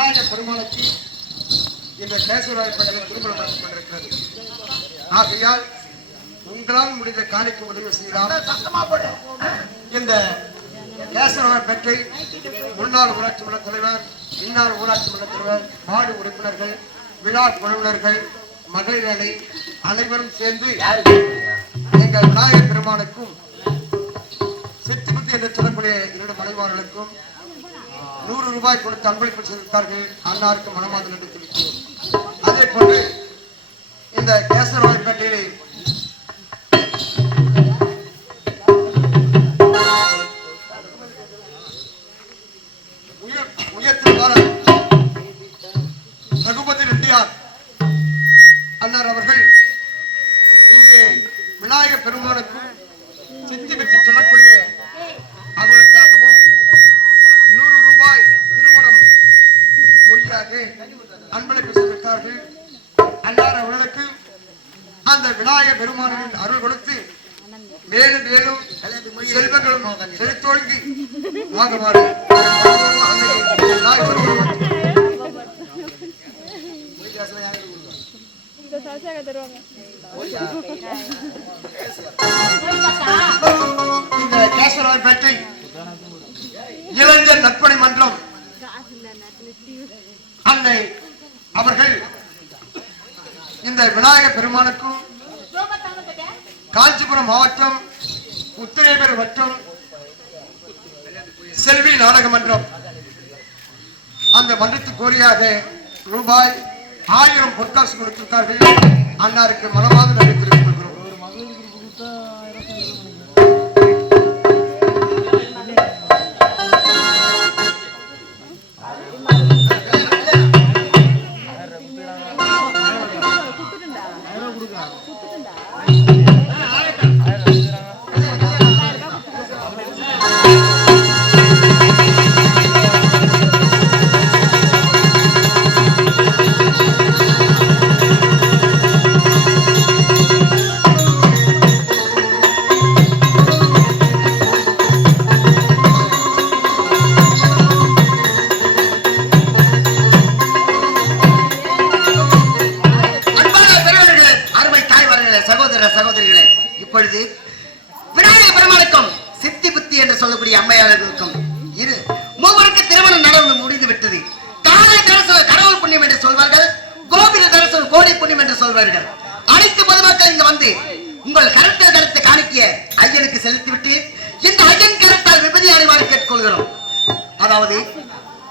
விநாயகர் பெருமாளுக்கு இந்த கேசவராய பட்டணம் திருமணம் நடந்து கொண்டிருக்கிறது. ஆகையால் உங்களால் முடிந்த காணிக்கு உதவி செய்யலாம். இந்த கேசவராய பெற்றை முன்னாள் ஊராட்சி மன்ற தலைவர், இன்னார் ஊராட்சி மன்ற தலைவர், வார்டு உறுப்பினர்கள், விழா குழுவினர்கள், மகளிர் அணி அனைவரும் சேர்ந்து எங்கள் விநாயகர் பெருமானுக்கும் சித்திபுத்தி என்று சொல்லக்கூடிய 2 மனைவார்களுக்கும் 100 ரூபாய் கொடுத்து அன்பளிப்பு செய்தார்கள். அன்னாருக்கு மனமாதல் என்று தெரிவிக்கிறோம். அதே போன்று இந்த கேசவராயப்பேட்டையிலே உயர்த்திருவார் ரகுபதி ரெட்டியார் அன்னார் அவர்கள் இங்கு விநாயகர் பெருமானுக்கும் சித்தி பெற்று சொல்லக்கூடிய அவர்களுக்காகவும் 100 ரூபாய் திருமணம் மொழியாக அன்பளிப்பு செய்தார்கள். அன்னார் அவர்களுக்கு அந்த விநாயகர் பெருமானின் அருள் கொடுத்து மேலும் மேலும் செல்வங்களும் செலுத்தோங்கி வாங்குவாரு. இந்த கேசவராயப்பேட்டை இளைஞர் நற்பணி மன்றம் அன்னை அவர்கள் இந்த விநாயகர் பெருமானுக்கும் காஞ்சிபுரம் மாவட்டம் உத்திரேபர் வட்டம் செல்வி நாடக மன்றம் அந்த மன்றத்துக்கு கோரியாக ரூபாய் 1000 பொற்காசு கொடுத்திருக்கார்கள். அன்னாருக்கு மனமார்ந்த நன்றி தெரிவித்துக் கொள்கிறோம். சகோதரிகளே, இப்பொழுது விநாயகர் பெருமானுக்கும் சித்தி புத்தி என்று சொல்லக்கூடிய அம்மையாளர்களுக்கும் மூவருக்கு திருமணம் நடந்து முடிந்து விட்டது. காலை தரிசனம் கடவுள் புண்ணியம் என்று சொல்வார்கள், கோவில தரிசனம் கோடி புண்ணியம் என்று சொல்வார்கள். அனைத்து பொதுமக்கள் இங்கு வந்து உங்கள் கருத்தை காணிக்க ஐயனுக்கு செலுத்திவிட்டு இந்த ஐயன் கருத்தால் விபதி அறிவாறு கேட்டுக்கொள்கிறோம். அதாவது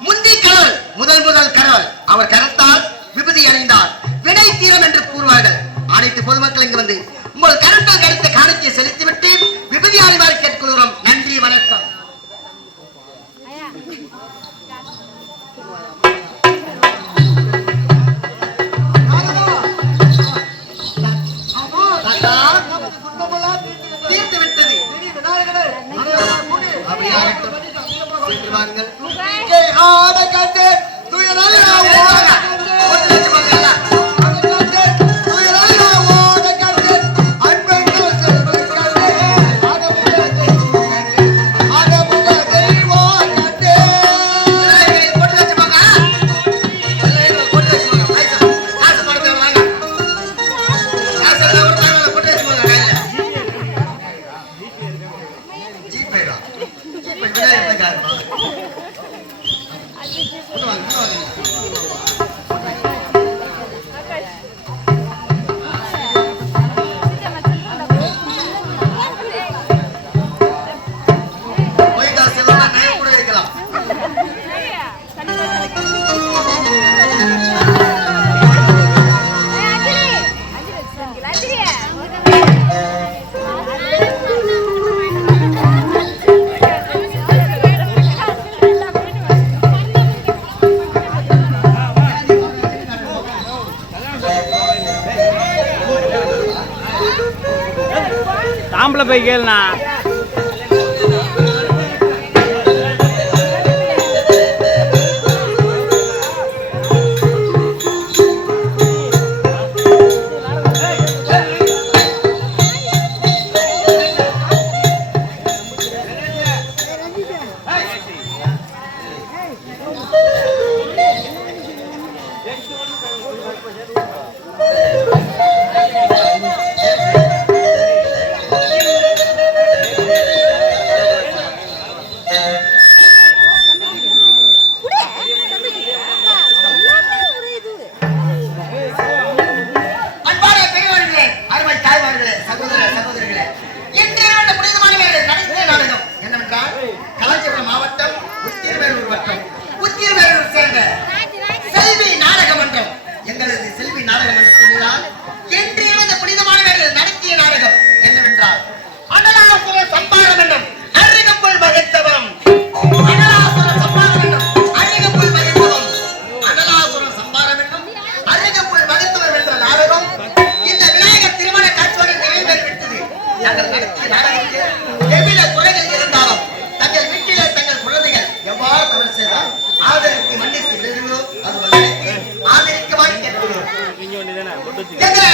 முந்தி கடவுள் முதல் கடவுள் அவர் கருத்தால் விபதி அடைந்தார் வினை தீரம் என்று கூறுவார்கள். அனைத்து பொதுமக்கள் இங்கு வந்து உங்கள் கருத்தை காணிக்க செலுத்திவிட்டு விபதி அறிவாறு கேட்டுக்கொள்கிறோம். நன்றி, வணக்கம். தீர்த்து விட்டது. சென்று வாருங்கள். ஆம்பளை போய் கேளுண்ணா. நாடகத்தில் எவ்வித குறைகள் இருந்தாலும் தங்கள் வீட்டிலே தங்கள் குழந்தைகள் எவ்வாறு தவறு செய்தால் ஆதரித்து மன்னித்து விடுகிறோ அதுவல்ல ஆதரிக்க வாய்ப்பு எங்களை